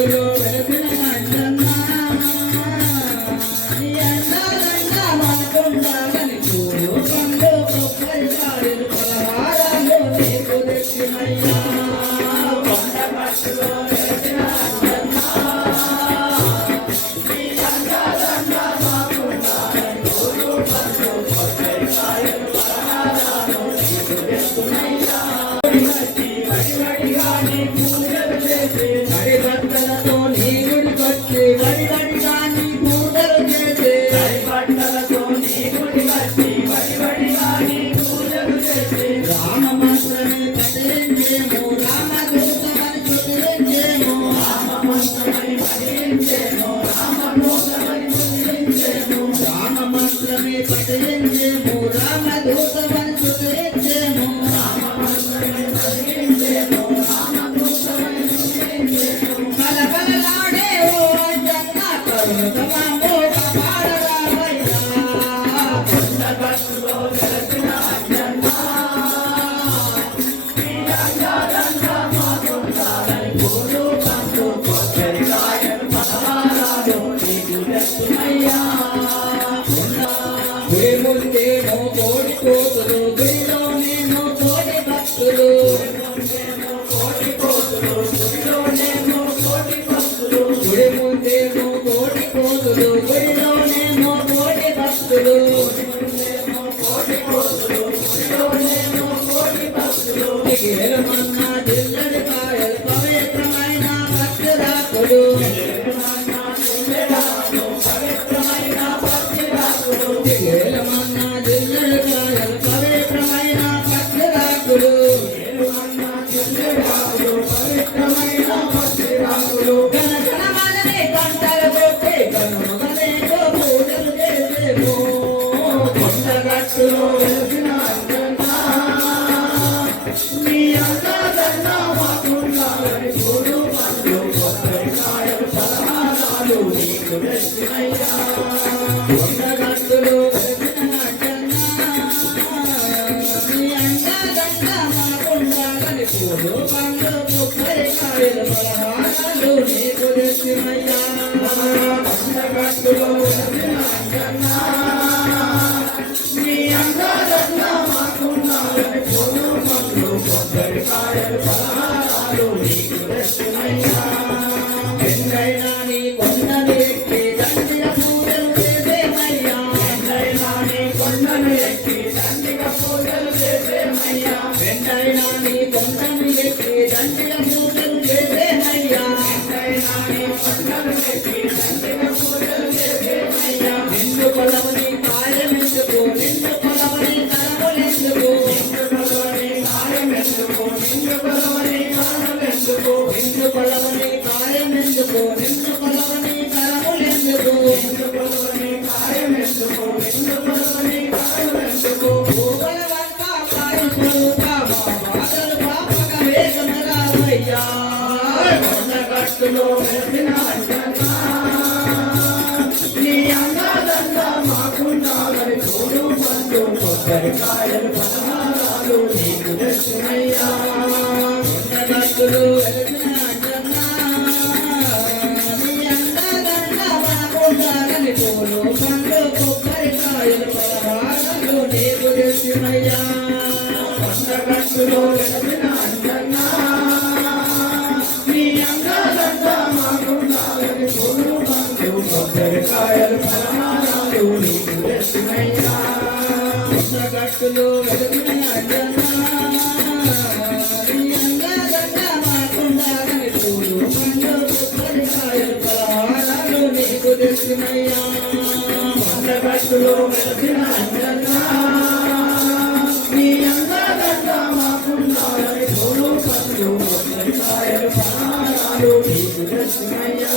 భక్తులు వెలిసిన అంజన్న నీ అందాలంట మాకుండాలని పూలు పండు కొబ్బరికాయలు పలహారాలు నీకు తెచ్చినయ్యా కొండ భక్తులు వెలిసిన అంజన్న నీ అందాలంట మాకుండాలని పూలు పండు కొబ్బరికాయలు పలహారాలు నీకు తెచ్చినయ్యా బట్టలతో నీ గుడికొచ్చి వడివడిగా నీ పూజలు చేసే బట్టలతో నీ గుడికొచ్చి వడివడిగా నీ పూజలు చేసే రామ మంత్రమే పఠించేమో రామదూతమని స్తుతించేమో రామ మంత్రమని పఠించేమో రామదూతమని స్తుతించేమో రామ మంత్రమే పఠించేమో రామదూతమని స్తుతించేమో రామ మంత్రమే పఠించేమో రామదూతమని స్తుతించేమో కలకలలాడే ఓ అంజన్న కరుణమామో కాపాడరావయ్యా కొండ భక్తులో వెలసిన అంజన్న నీ అంజన్న మాకుండాలని పూలు పండు కొబ్బరికాయలు పలహారాలు నీకు తెస్తున్నయ్యా గుడి ముందేమో కోడి కోతులు గుడిలోనేమో కోడి భక్తులు కోటి కోతులు గుడిలోనేమో కోటి భక్తులు గుడి ముందేమో కోటి కోతులు గుడిలోనేమో కోటి భక్తులు కోటి కోతులు గుడిలోనేమో కోటి భక్తులు దిగేలమన్నా జిల్లడి కాయలు పవిత్రమైన భక్తురాకులు పవిత్రమైన భక్తురాకులు దిగేలమన్నా జిల్లడి కాయలు పవిత్రమైన భక్తురాకులు పవిత్రమైన భక్తురాకులు గణగణమనని గంటలు కొట్టి గణమగనేతో పూజలు చేసేమో కొండగట్టులో వెలిసిన అంజన్న నీ అందాలన్న మాకుండాలని పూలు పండు కొబ్బరికాయలు పలహారాలు నీకు తెచ్చినయ్యా కొండగట్టులో వెలిసిన అంజన్న నీ అందాలన్న మాకుండాలని పూలు పండు కొబ్బరికాయలు పలహారాలు నీకు తెచ్చినయ్యా కొండగట్టులో వెలిసిన అంజన్న నీ అందాలన్న మాకుండాలని పూలు పండు కొబ్బరికాయలు పలహారాలు నీకు తెచ్చినయ్యా ఎందైనా నీ కొండను ఎక్కి దండిగా పూజలు చేసేమయ్యా ఎందైనా నీ కొండను ఎక్కి దండిగా పూజలు చేసేమయ్యా ఎందైనా నీ కొండను ఎక్కి దండిగా పూజలు చేసేమయ్యా ఎందైనా నీ కొండను ఎక్కి దండిగా పూజలు చేసేమయ్యా నిన్ను కొలవని కార్యమెందుకు నిన్ను కొలవని కరములెందుకు నిన్ను కొలవని కార్యమెందుకు నిన్ను కొలవని కరములెందుకు నిన్ను కొలవని కార్యమెందుకు నిన్ను కొలవని కరములెందుకు నిన్ను కొలవని కార్యమెందుకు నిన్ను కొలవని కరములెందుకు భూగలవంత కారుస్వరూప మా బాధలు పాపక వేగమరావయ్యా కొండగట్టులో వెలిసిన అంజన్న నీ అందాలన్న మాకుండాలని పూలు పండు కొబ్బరికాయలు పలహారాలు నీకు తెచ్చినయ్యా కొండగట్టులో వెలిసిన అంజన్న నీ అందాలన్న మాకుండాలని పూలు పండు కొబ్బరికాయలు పలహారాలు నీకు తెచ్చినయ్యా కొండగట్టులో వెలిసిన అంజన్న నీ అందాలన్న మాకుండాలని పూలు పండు కొబ్బరికాయలు పలహారాలు నీకు తెచ్చినయ్యా కొండగట్టులో వెలిసిన అంజన్న నీ అందాలన్న మాకుండాలని పూలు పండు కొబ్బరికాయలు పలహారాలు నీకు తెచ్చినయ్యా కొండగట్టులో వెలిసిన అంజన్న నీ అందాలన్న మాకుండాలని పూలు పండు కొబ్బరికాయలు పలహారాలు నీకు తెచ్చినయ్యా